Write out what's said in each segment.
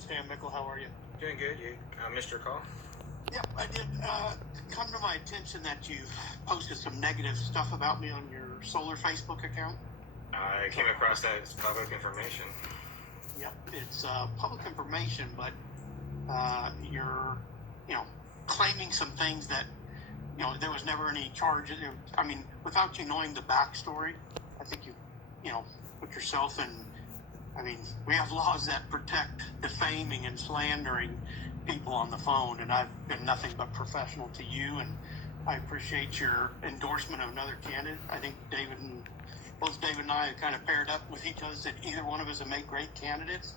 good, Stan. Mickle, how are you? Doing good. You missed your call? Yep, I did. Come to my attention that you posted some negative stuff about me on your solar Facebook account. I came across that as public information. Yep, it's public information, but you're, claiming some things that, there was never any charges. I mean, without you knowing the backstory, I think you put yourself in. I mean, we have laws that protect defaming and slandering people on the phone, and I've been nothing but professional to you, and I appreciate your endorsement of another candidate. I think both David and I have kind of paired up with each other, said either one of us would make great candidates,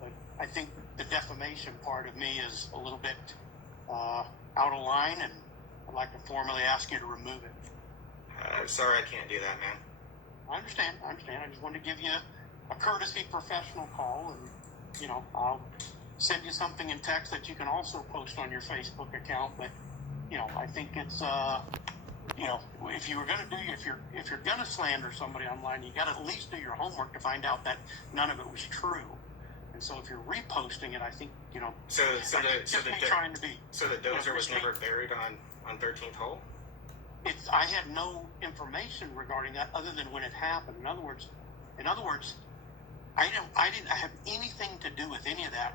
but I think the defamation part of me is a little bit out of line, and I'd like to formally ask you to remove it. Sorry, I can't do that, man. I understand. I just wanted to give you a courtesy professional call, and I'll send you something in text that you can also post on your Facebook account. But I think it's if you're gonna slander somebody online, you got to at least do your homework to find out that none of it was true. And so if you're reposting it, I think So the dozer was never buried on 13th hole. I had no information regarding that other than when it happened. In other words, I didn't have anything to do with any of that.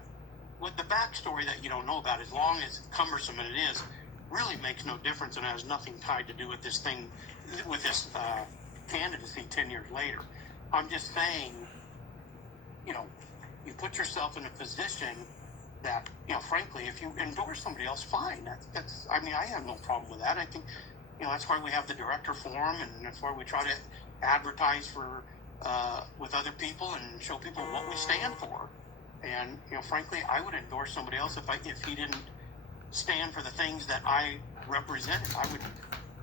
With the backstory that you don't know about, as long as cumbersome as it is, really makes no difference and has nothing tied to do with this thing, with this candidacy 10 years later. I'm just saying, you put yourself in a position that, frankly, if you endorse somebody else, fine. I have no problem with that. I think, that's why we have the director forum, and that's why we try to advertise for with other people and show people what we stand for. And frankly, I would endorse somebody else if he didn't stand for the things that I represented.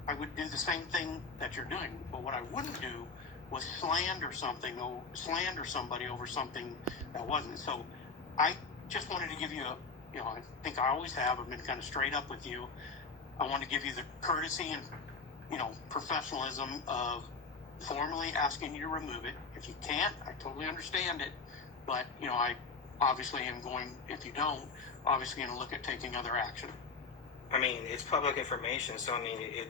I would do the same thing that you're doing. But what I wouldn't do was slander somebody over something that wasn't. So I just wanted to give you I think I always have. I've been kind of straight up with you. I want to give you the courtesy and professionalism of formally asking you to remove it. If you can't, I totally understand it. But, I obviously am going, if you don't, obviously going to look at taking other action. I mean, it's public information, so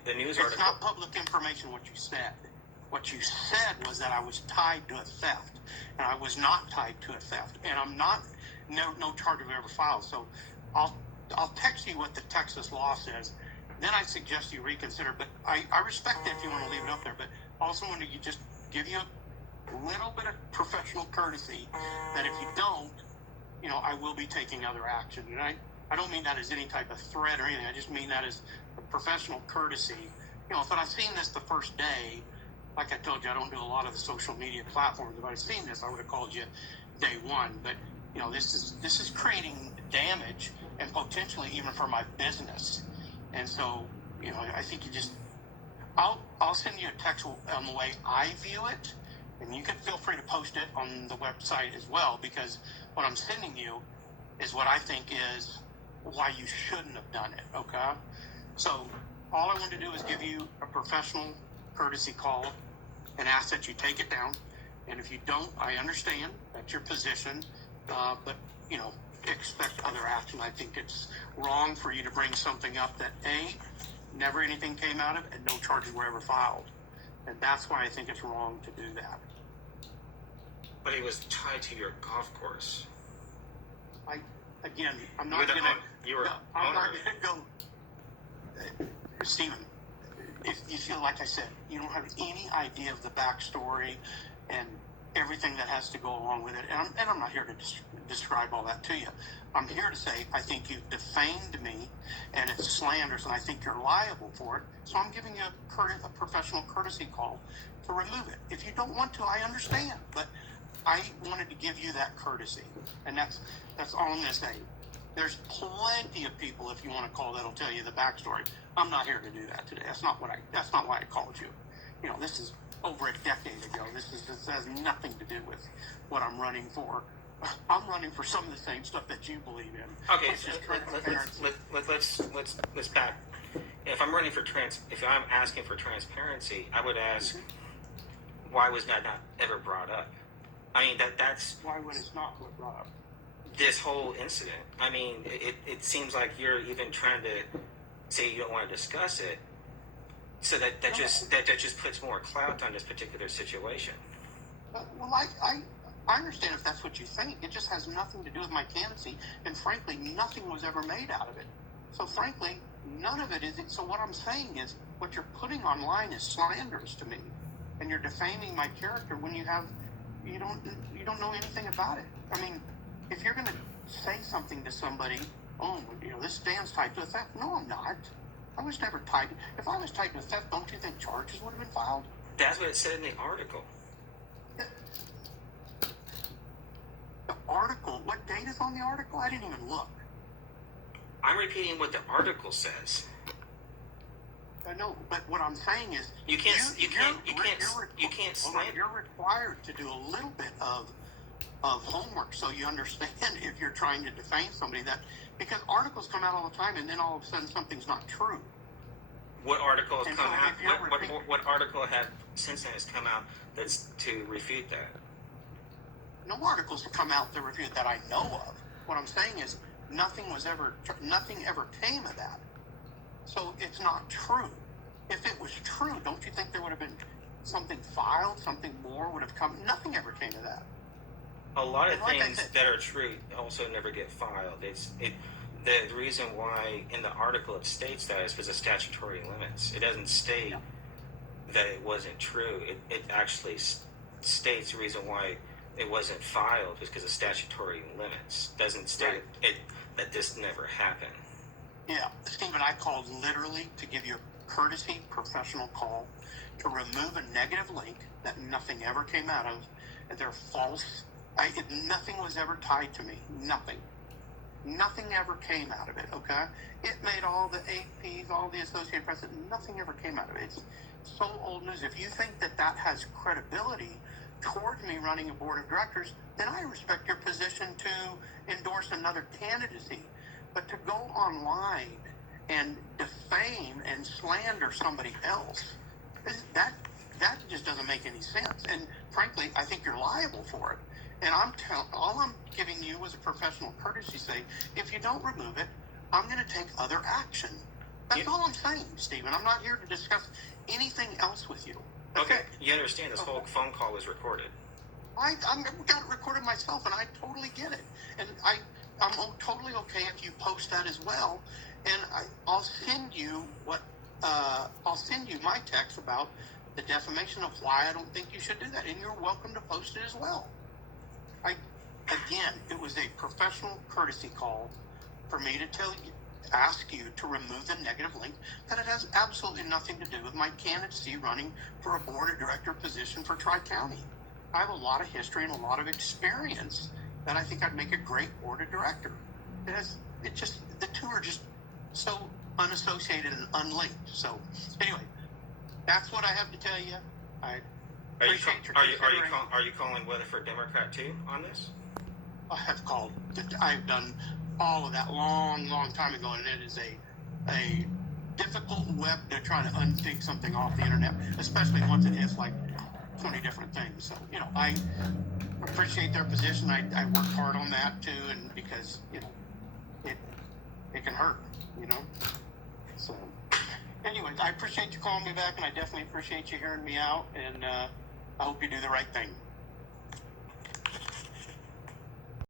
the news article... It's not public information what you said. What you said was that I was tied to a theft, and I was not tied to a theft. And I'm not, no charge of ever filed. So I'll text you what the Texas law says. Then I suggest you reconsider. But I respect it if you want to leave it up there. But also want to just give you a little bit of professional courtesy that if you don't, I will be taking other action. And I don't mean that as any type of threat or anything. I just mean that as a professional courtesy. If I'd seen this the first day, like I told you, I don't do a lot of the social media platforms. If I'd seen this, I would have called you day one. But, this is creating damage and potentially even for my business. And so, I think I'll send you a text on the way I view it, and you can feel free to post it on the website as well, because what I'm sending you is what I think is why you shouldn't have done it, okay? So all I want to do is give you a professional courtesy call and ask that you take it down. And if you don't, I understand that's your position, but, expect other action. I think it's wrong for you to bring something up that, A, never anything came out of, and no charges were ever filed. And that's why I think it's wrong to do that. But it was tied to your golf course. I'm not going to go. Stephen, if you feel like I said, you don't have any idea of the backstory and everything that has to go along with it. And I'm not here to describe all that to you. I'm here to say I think you've defamed me and it's slanders, and I think you're liable for it. So I'm giving you a professional courtesy call to remove it. If you don't want to, I understand. But I wanted to give you that courtesy, and that's all I'm going to say. There's plenty of people, if you want to call, that'll tell you the backstory. I'm not here to do that today. That's not why I called you. This is over a decade ago. This has nothing to do with what I'm running for. I'm running for some of the same stuff that you believe in. Okay, so let's back. If I'm asking for transparency, I would ask, why was that not ever brought up? I mean, that's... Why would it not be brought up? this whole incident. I mean, it seems like you're even trying to say you don't want to discuss it, so that just puts more clout on this particular situation. Well, I understand if that's what you think. It just has nothing to do with my candidacy, and frankly, nothing was ever made out of it. So frankly, none of it is. So what I'm saying is, what you're putting online is slanderous to me, and you're defaming my character when you don't know anything about it. I mean, if you're going to say something to somebody, oh, this stands tied to a theft. No, I'm not. I was never tied. If I was tied to a theft, don't you think charges would have been filed? That's what it said in the article. The article? What date is on the article? I didn't even look. I'm repeating what the article says. I know, but what I'm saying is you can't slant. You're required to do a little bit of homework so you understand if you're trying to defame somebody, that because articles come out all the time and then all of a sudden something's not true. What article has come out? What article since then has come out that's to refute that? No articles have come out to refute that I know of. What I'm saying is nothing ever came of that. So it's not true. If it was true, don't you think there would have been something filed, something more would have come? Nothing ever came of that. A lot of things that are true also never get filed. The reason why in the article it states that is because of statutory limits. It doesn't state that it wasn't true. It actually states the reason why it wasn't filed is because of statutory limits. It doesn't state that this never happened. Yeah, Stephen, I called literally to give you a courtesy professional call to remove a negative link that nothing ever came out of. And they're false. Nothing was ever tied to me. Nothing. Nothing ever came out of it, okay? It made all the APs, all the Associated Press, nothing ever came out of it. It's so old news. If you think that has credibility toward me running a board of directors, then I respect your position to endorse another candidacy. But to go online and defame and slander somebody else, that just doesn't make any sense. And frankly, I think you're liable for it. And all I'm giving you was a professional courtesy say, if you don't remove it, I'm going to take other action. That's all I'm saying, Stephen. I'm not here to discuss anything else with you. Okay, you understand this whole phone call was recorded. I got it recorded myself, and I totally get it. And I'm totally okay if you post that as well. And I'll send you my text about the defamation of why I don't think you should do that. And you're welcome to post it as well. Again, it was a professional courtesy call for me to ask you to remove the negative link, that it has absolutely nothing to do with my candidacy running for a board of director position for Tri-County. I have a lot of history and a lot of experience that I think I'd make a great board of director. The two are just so unassociated and unlinked. So anyway, that's what I have to tell you. I appreciate your consideration. Are you calling Weatherford Democrat too on this? I have called. I've done all of that long time ago, and it is a difficult web to try to unfig something off the internet, especially once it hits like 20 different things. So I appreciate their position. I work hard on that too, and because it can hurt, So anyways, I appreciate you calling me back, and I definitely appreciate you hearing me out, and I hope you do the right thing.